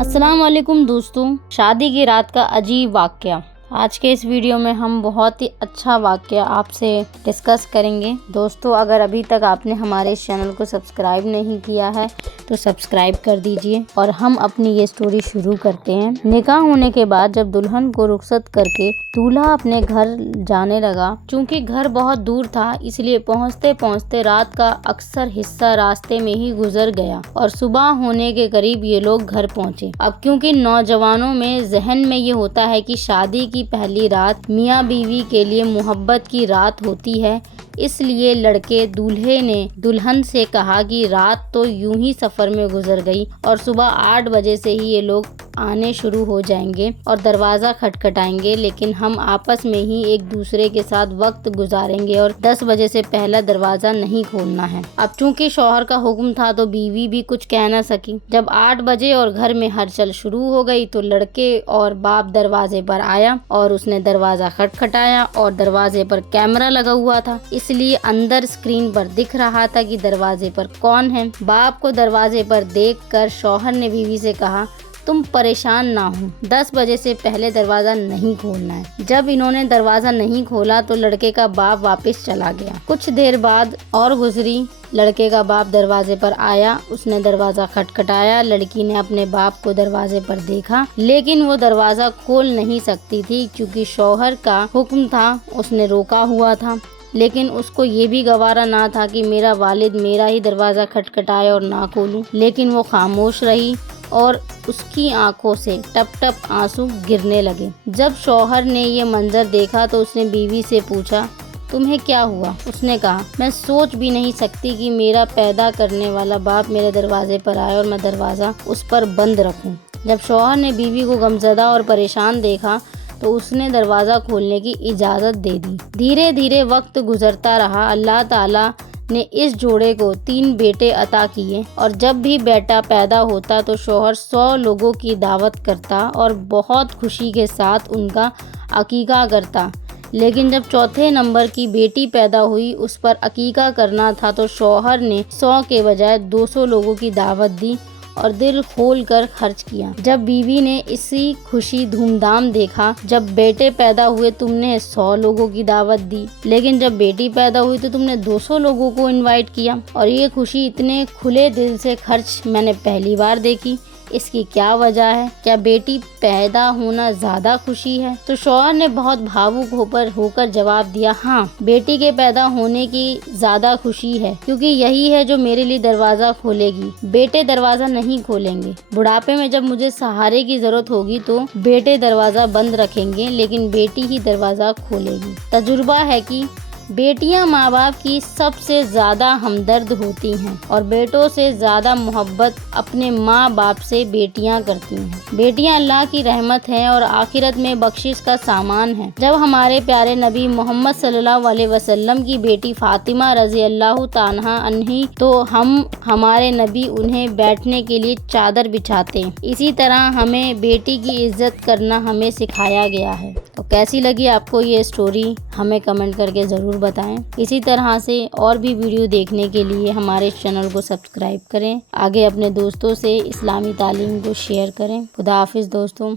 अस्सलाम वालेकुम दोस्तों, शादी की रात का अजीब वाक़या। आज के इस वीडियो में हम बहुत ही अच्छा वाक़या आपसे डिस्कस करेंगे। दोस्तों, अगर अभी तक आपने हमारे इस चैनल को सब्सक्राइब नहीं किया है तो सब्सक्राइब कर दीजिए और हम अपनी ये स्टोरी शुरू करते हैं। निकाह होने के बाद जब दुल्हन को रुखसत करके दूल्हा अपने घर जाने लगा, चूँकि घर बहुत दूर था इसलिए पहुँचते पहुँचते रात का अक्सर हिस्सा रास्ते में ही गुजर गया और सुबह होने के करीब ये लोग घर पहुँचे। अब क्योंकि नौजवानों में जहन में ये होता है कि शादी की पहली रात मियाँ बीवी के लिए मोहब्बत की रात होती है, इसलिए लड़के दूल्हे ने दुल्हन से कहा कि रात तो यूं ही सफ़र में गुजर गई और सुबह 8 बजे से ही ये लोग आने शुरू हो जाएंगे और दरवाज़ा खटखटाएंगे, लेकिन हम आपस में ही एक दूसरे के साथ वक्त गुजारेंगे और 10 बजे से पहला दरवाज़ा नहीं खोलना है। अब चूंकि शौहर का हुक्म था तो बीवी भी कुछ कह न सकी। जब 8 बजे और घर में हलचल शुरू हो गई तो लड़के और बाप दरवाजे पर आया और उसने दरवाज़ा खटखटाया और दरवाजे पर कैमरा लगा हुआ था, इसलिए अंदर स्क्रीन पर दिख रहा था कि दरवाजे पर कौन है। बाप को दरवाजे पर देखकर शौहर ने बीवी से कहा, तुम परेशान ना हो, 10 बजे से पहले दरवाज़ा नहीं खोलना है। जब इन्होंने दरवाज़ा नहीं खोला तो लड़के का बाप वापस चला गया। कुछ देर बाद और गुजरी, लड़के का बाप दरवाजे पर आया, उसने दरवाज़ा खटखटाया। लड़की ने अपने बाप को दरवाजे पर देखा, लेकिन वो दरवाज़ा खोल नहीं सकती थी क्योंकि शौहर का हुक्म था, उसने रोका हुआ था। लेकिन उसको ये भी गवारा ना था कि मेरा वालिद मेरा ही दरवाज़ा खटखटाए और ना खोलूं। लेकिन वो खामोश रही और उसकी आंखों से टप टप आंसू गिरने लगे। जब शौहर ने ये मंजर देखा तो उसने बीवी से पूछा, तुम्हें क्या हुआ? उसने कहा, मैं सोच भी नहीं सकती कि मेरा पैदा करने वाला बाप मेरे दरवाजे पर आए और मैं दरवाज़ा उस पर बंद रखूं। जब शौहर ने बीवी को गमज़दा और परेशान देखा तो उसने दरवाज़ा खोलने की इजाज़त दे दी। धीरे धीरे वक्त गुजरता रहा। अल्लाह ताला ने इस जोड़े को 3 बेटे अता किए और जब भी बेटा पैदा होता तो शौहर 100 लोगों की दावत करता और बहुत खुशी के साथ उनका अकीका करता। लेकिन जब चौथे नंबर की बेटी पैदा हुई, उस पर अकीका करना था तो शौहर ने 100 के बजाय 200 लोगों की दावत दी और दिल खोल कर खर्च किया। जब बीवी ने इसी खुशी धूमधाम देखा, जब बेटे पैदा हुए तुमने 100 लोगों की दावत दी, लेकिन जब बेटी पैदा हुई तो तुमने 200 लोगों को इनवाइट किया और ये खुशी इतने खुले दिल से खर्च मैंने पहली बार देखी। इसकी क्या वजह है? क्या बेटी पैदा होना ज़्यादा खुशी है? तो शौहर ने बहुत भावुक होकर जवाब दिया, हाँ, बेटी के पैदा होने की ज़्यादा खुशी है क्योंकि यही है जो मेरे लिए दरवाज़ा खोलेगी। बेटे दरवाज़ा नहीं खोलेंगे। बुढ़ापे में जब मुझे सहारे की ज़रूरत होगी तो बेटे दरवाज़ा बंद रखेंगे, लेकिन बेटी ही दरवाज़ा खोलेगी। तजुर्बा है कि बेटियां माँ बाप की सबसे ज़्यादा हमदर्द होती हैं और बेटों से ज़्यादा मोहब्बत अपने माँ बाप से बेटियां करती हैं। बेटियां अल्लाह की रहमत हैं और आखिरत में बख्शिश का सामान है। जब हमारे प्यारे नबी मोहम्मद सल्लल्लाहु अलैहि वसल्लम की बेटी फातिमा रज़ी अल्लाह तान्हा अन्ही, तो हमारे नबी उन्हें बैठने के लिए चादर बिछाते। इसी तरह हमें बेटी की इज्जत करना हमें सिखाया गया है। तो कैसी लगी आपको ये स्टोरी, हमें कमेंट करके ज़रूर बताएं। इसी तरह से और भी वीडियो देखने के लिए हमारे चैनल को सब्सक्राइब करें। आगे अपने दोस्तों से इस्लामी तालीम को शेयर करें। खुदा हाफिज़ दोस्तों।